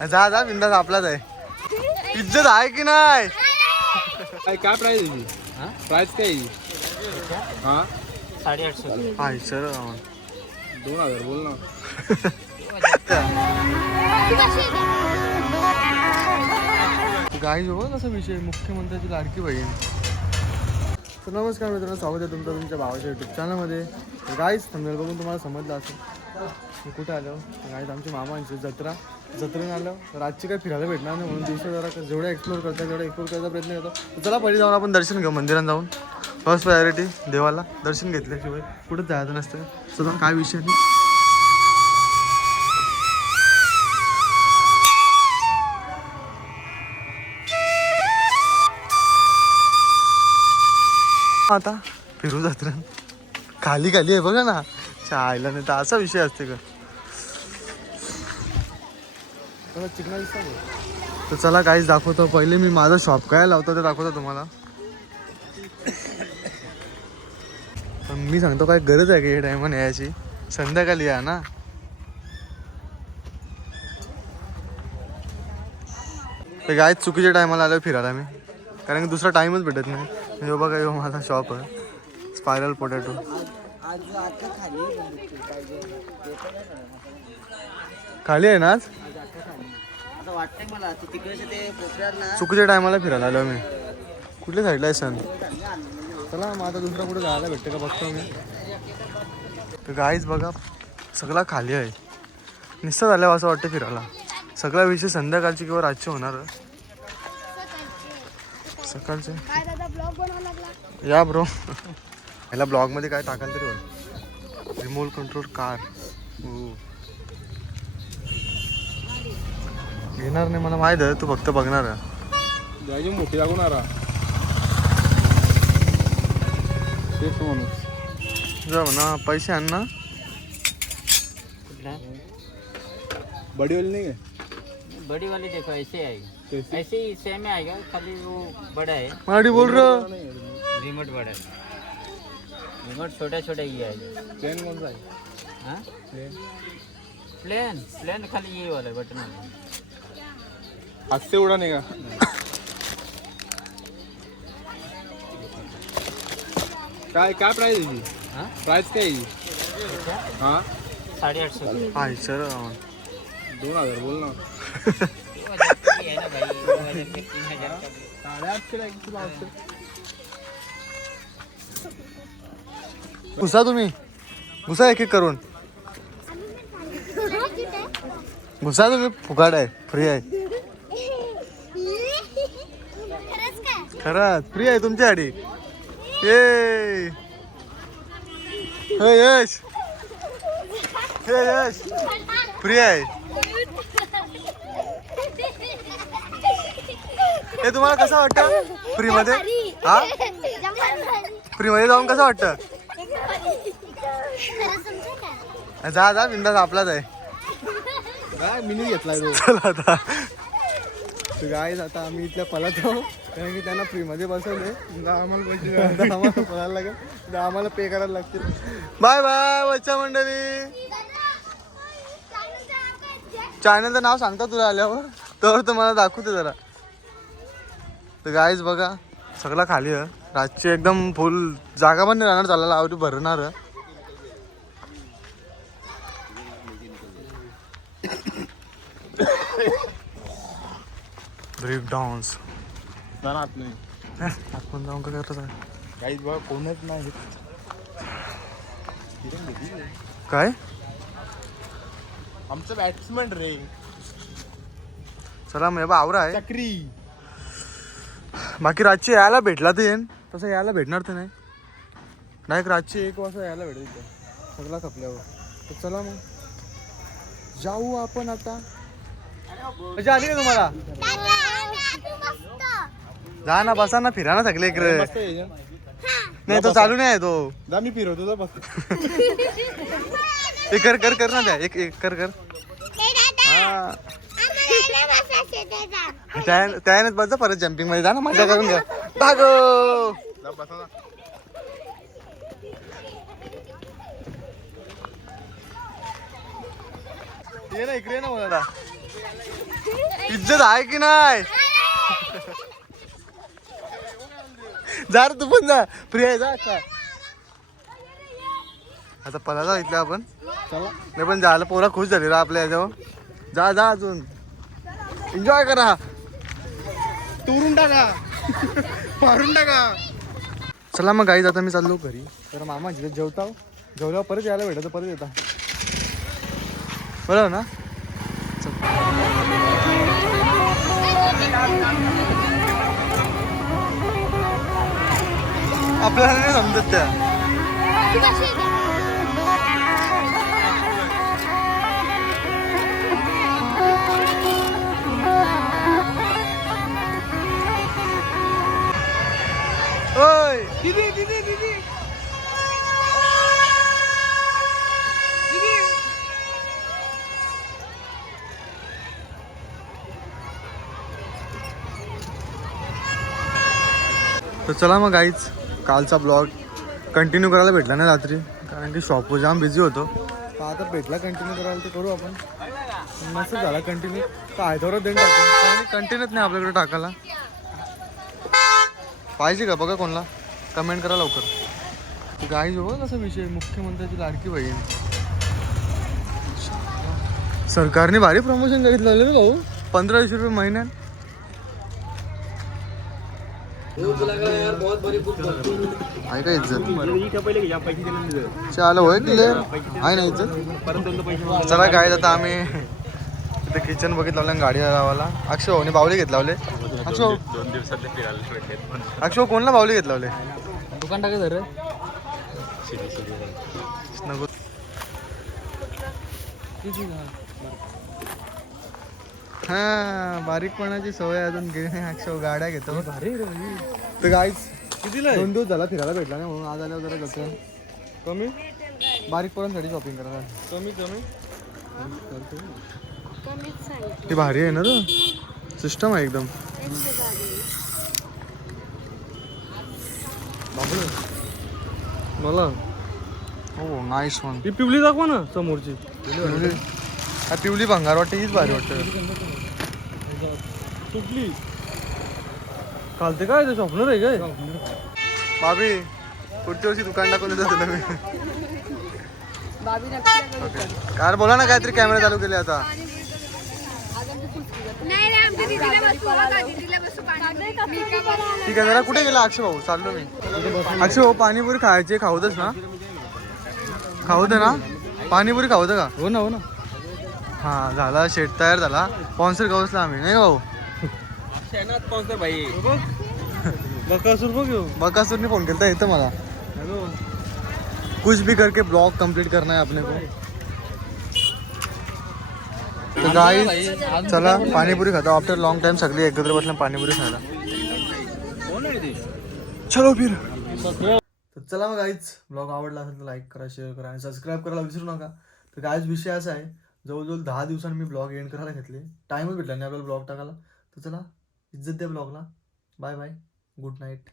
जा जा बिंदास आपलाच आहे. इज्जत आहे की नाही? काय प्राइस आहे? प्राइस काय आहे? हा 850. हाय सर 2000 बोल ना. गाई जवळ कसा विषय मुख्यमंत्र्याची लाडकी बहीण. तर नमस्कार मित्रांनो, स्वागत आहे तुमचं तुमच्या भावाच्या युट्यूब चॅनलमध्ये. गाईच थंबनेल बघून तुम्हाला समजलं असेल मी कुठे आलो. गाईच आमची मामांची जत्रेने आलो. रातची काय फिरायला भेटणार नाही म्हणून दिवसा जरा जेवढं एक्सप्लोर करता तेवढं एक्सप्लोर करायचा प्रयत्न करतो. तर चला पहिले जाऊन आपण दर्शन घेऊ मंदिरात जाऊन. फर्स्ट प्रायोरिटी देवाला दर्शन घेतल्याशिवाय कुठंच जायचं नसतं. सुद्धा काय विषय नाही. आता फिरू जत्रा खाली खाली आहे बघा ना. चायला नाही तर असा विषय असते का. चिकना दिसतो. तर चला काहीच दाखवतो. पहिले मी माझं शॉप काय लावतो ते दाखवतो तुम्हाला. पण मी सांगतो काय गरज आहे का हे टायमाने यायची. संध्याकाळी या ना. ते गायच चुकीच्या टायमाला आलो फिरायला मी, कारण की दुसरा टाइमच भेटत नाही. हे बघा हे माझा शॉप आहे स्पायरल पोटॅटो. खाली आहे ना आज. चुकीच्या टायमाला फिरायला आलो मी. कुठल्या साईडला आहे सण. चला मग आता दुसरा कुठे जायला भेटते का बघतो मी. तर गाईच बघा सगळा खाली आहे. निस्सा झाल्यावर असं वाटतं फिरायला. सगळा विषय संध्याकाळची किंवा रातची होणार. सकाळचे या ब्रो. ह्याला ब्लॉगमध्ये काय टाकाल तरी होईल. रिमोट कंट्रोल कार घेणार नाही मला माहित आहे. तू फक्त बघणार आहे. मोठी लागणार तेच माणूस जाऊ ना. पैसे आण ना. बड़ी वाली नहीं है? बड़ी वाली देखो ऐसे आएगी. ऐसे ही सेम आएगा, खाली वो बड़ा है. मराठी बोल रहा. रिमोट बड़ा है, रिमोट छोटा छोटा ही आएगा. प्लेन कौन सा है? हाँ प्लेन खाली ये वाला बटन वाला. हाथ से उड़ाने का. काय प्राइस है जी? हाँ प्राइस क्या है जी? हाँ 850. हाय सर 2000 बोल ना. है ना भाई, 2000 में 3000 का. 850 घुसा तुम्ही. घुसा एक एक करून घुसा तुम्ही. फुकाट आहे. फ्री आहे. खरंच फ्री आहे तुमच्यासाठी. ये यश हे यश फ्री आहे. हे तुम्हाला कसं वाटतं फ्री मध्ये? हा फ्री मध्ये जाऊन कसं वाटतं? जा जा बिंदास आपलाच आहे. काय मिनी घेतलाय तो. चला आता गाईज आता आम्ही इथल्या पळत आहो, कारण की त्यांना फ्रीमध्ये बसवले. आम्हाला पैसे आम्हाला पळायला लागेल. आम्हाला पे करायला लागतील. बाय बाय बच्चा मंडळी. चॅनलचं नाव सांगता तुला आल्यावर, तर तुम्हाला दाखवते जरा. तर गाईज बघा सगळं खाली आहे. रातची एकदम फुल जागा पण नाही राहणार. चालायला आवडी भरणार. ब्रेक डान्स जाणार नाही. आपण जाऊन काय करत आहे. काहीच बघा कोणच नाही. काय आमचं बॅट्समन रे. चला मग आवरा आहे. चक्री बाकी रातची यायला भेटला तर येईन, तसं यायला भेटणार तर नाही. डायरेक्ट रातची 1 वाजता यायला भेटेल सगळा खपल्यावर. तर चला मग जाऊ आपण आता. मजा आली का तुम्हाला? जा ना बसा ना फिरा ना सगळे इकडे. नाही तो चालू नाही आहे तो. जा मी फिरवतो बस. एक कर कर कर ना त्या एक एक कर कर. हा त्यानेच बस परत जम्पिंग मध्ये जा ना. मजा करून घ्या. भागो ये ना इकडे ना मला. इज्जत आहे की नाही? जा रे तू पण जा, फ्री आहे जा आता पळायला इथले आपण. नाही पण झालं, पोरा खुश झाली रा आपल्या याच्यावर. जा जा अजून एन्जॉय करा, तुरून टाका, मारून टाका. चला मग गाईज आता मी चाललो घरी. तर मामा जिथे जेवता जेवल्यावर परत यायला भेटायचं, परत येता बरोबर ना. आपल्याला नाही समजत त्या. ओय दीदी दीदी दीदी तर चला मग गाईच, कालचा ब्लॉग कंटिन्यू करायला भेटला नाही रात्री, कारण की शॉपवर जाम बिझी होतो. तर आता भेटला कंटिन्यू करायला तर करू आपण. मस्त झाला कंटिन्यू. काय थोडं देऊन टाकू, कंटिन्यूच नाही आपल्याकडे टाकायला. पाहिजे का बघा कोणाला, कमेंट करा लवकर. गाईज हो कसा विषय, मुख्यमंत्र्याची लाडकी बहीण. सरकारने भारी प्रमोशन करीत रे भाऊ, 1500 रुपये महिन्यात. आहे का इज्जत? चाल होय क्लिअर आहे ना इज्जत. चला गाईज आता आम्ही इथे किचन बघितलं लावलं, गाडी लावायला. अक्षय भाऊने बावली घेत लावले. अक्षय 2 दिवसात फिरायला. अक्षय कोणला बावली घेत लावले? दुकान टाका जर नको. हा बारीकपणाची सवय अजून गेली. अक्षय गाड्या घेतो. तर गाईज कितीला 2 दिवस झाला फिरायला भेटला नाही, म्हणून आज आल्यावर जरा कसं कमी बारीक पोरांसाठी शॉपिंग करायला. कमी ती भारी आहे ना, तो सिस्टम आहे एकदम. मला हो नाईस वन. ती पिवली दाखवा ना समोरची. पिवली भंगार वाटते, हीच भारी वाटते. कुठली कालते काय ते शॉपनर आहे काय? भाभी पुढच्या वर्षी दुकान टाकून देतो तुला मी. काय बोला ना, काहीतरी कॅमेरा चालू केले आता. ठीक आहे, जरा कुठे गेला अक्षय भाऊ? चाललो मी. अक्षय भाऊ पाणीपुरी खायची, खाऊतच ना? खाऊत ना पाणीपुरी, खाऊत का? हो ना हो ना. हा झाला, शेट तयार झाला. स्पॉन्सर गावसला आम्ही नाही का भाऊ? स्पॉन्सर भाई बकासूरने फोन केला येतं मला. कुछ भी करके ब्लॉग कंप्लीट करना है अपने को. तर गाईज चला पाणीपुरी खातो. आफ्टर लॉंग टाइम सगळे एकत्र बसले पाणीपुरी खायला. चलो फिर. तर चला मग गाईज, ब्लॉग आवडला असेल तर लाईक करा, शेअर करा आणि सबस्क्राईब करायला विसरू नका. तर गाईज विषय असा आहे, जवळजवळ 10 दिवसांनी मी ब्लॉग एंड करायला घेतले. टाईमच भेटला नाही आपल्याला ब्लॉग टाकायला. तर चला इज्जत द्या ब्लॉगला. Bye bye, good night.